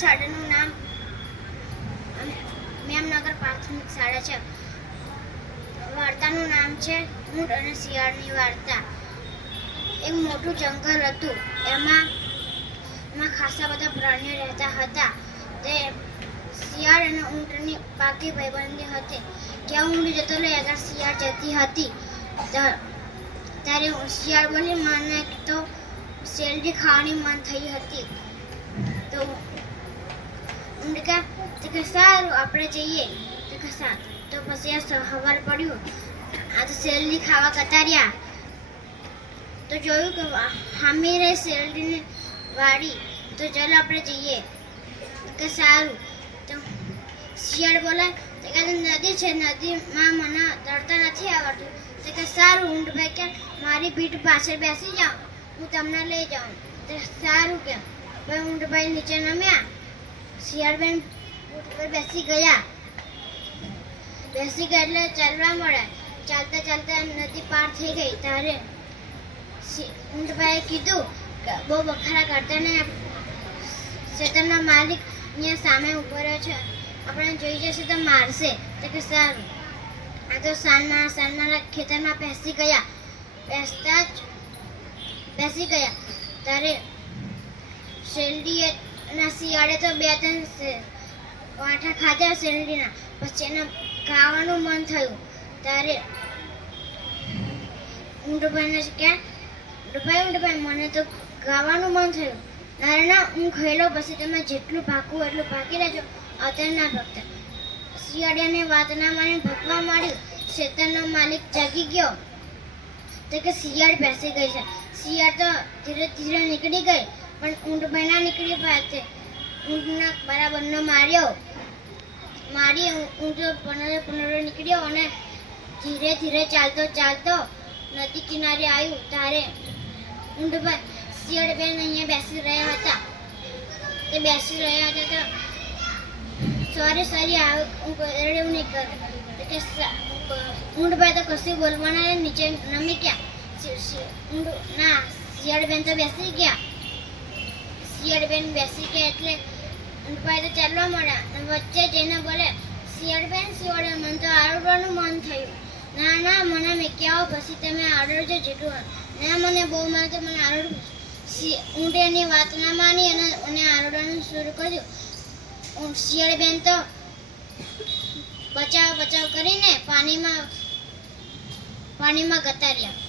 શાળાનું નામ મેમનગર પ્રાથમિક શાળા છે. વાર્તાનું નામ છે ઊંટ અને શિયાળની વાર્તા. એક મોટું જંગલ હતું. એમાં એમાં ખાસા બધા પ્રાણીઓ રહેતા હતા. તે શિયાળ અને ઊંટની પાકી ભાઈબંધી હતી. જ્યાં ઊંટ જતો રહે ત્યાં શિયાળ જતી હતી. ત્યારે શિયાળ બોલી, મને તો શેરડી ખાવાની મન થઈ હતી. તો કે તો કે સારું આપણે જઈએ. તો કે સારું તો પછી આ સ- હવાર પડ્યું. આ તો શેરડી ખાવા કતાર્યા તો જોયું કે વા- હામી રહી શેરડીની વાડી. તો ચાલો આપણે જઈએ. તો કે સારું. તો શિયાળ બોલે તો કે નદી છે, નદીમાં મને તરતા નથી આવડતું. તો કે સારું ઊંટભાઈ કે મારી પીઠ પાછળ બેસી જાઓ. હું તમને લઈ જાઉં. તો સારું કે, ભાઈ, ઊંટભાઈ નીચે નમ્યા. શિયાળબેન ઉપર બેસી ગયા. બેસી ગયા એટલે ચાલવા મળ્યા ચાલતા ચાલતા નદી પાર થઈ ગઈ. ત્યારે ઊંટભાઈએ કીધું બહુ બખારા કરતા ને શેતરના માલિક અહીંયા સામે ઊભો રહ્યો છે. આપણે જોઈ જશે તો મારશે. તો કે સારું. આ તો સાનમાં સાનમાં ખેતરમાં બેસી ગયા. બેસતા જ, બેસી ગયા. ત્યારે શેરડીએ ના શિયાળે તો બે ત્રણ વાંઠા ખાધા શેરડીના. પછી એને ખાવાનું મન થયું. ત્યારે ઊંડભાઈને ક્યાં ઊંડભાઈ ઊંડભાઈ મને તો ગાવાનું મન થયું. ત્યારે ના, હું ખાઈ લઉં, પછી તમે જેટલું પાકું એટલું પાકી લેજો. અત્યારે ના ભાગતા. શિયાળિયાને વાત ના માની ભગવા માંડ્યું. શેતરનો માલિક જાગી ગયો. તો કે શિયાળ બેસી ગઈ છે. શિયાળ તો ધીરે ધીરે નીકળી ગઈ. પણ ઊંટ ના નીકળી પાતે ઊંટના બરાબરનો માર્યો. મારી ઊંટ પનરે પનરે નીકળ્યો અને ધીરે ધીરે ચાલતો ચાલતો નદી કિનારે આવ્યું. ત્યારે ઊંટભાઈ શિયાળ બેન અહીંયા બેસી રહ્યા હતા. તે બેસી રહ્યા હતા તો સોરી સોરી એવું નહીં કર. કે ઊંટભાઈ તો કશું બોલવાના નીચે નમી ગયા. ના શિયાળ બેન તો બેસી ગયા. શિયાળ બેન બેસી ગયા એટલે ઊંટભાઈ તો ચાલવા મળ્યા વચ્ચે જઈને બોલે શિયાળ બેન શિયાળ મને તો આરોડવાનું મન થયું. ના ના, મને મેં ક્યાં પછી તમે આરોડજો જેટલું. ના, મને બહુ મારે તો મને આરોડ શિ- ઊંટે એની વાત ના માની અને અને આરોડવાનું શરૂ કર્યું. શિયાળબેન બેન તો બચાવ બચાવ કરીને પાણીમાં પાણીમાં ગતા રહ્યા.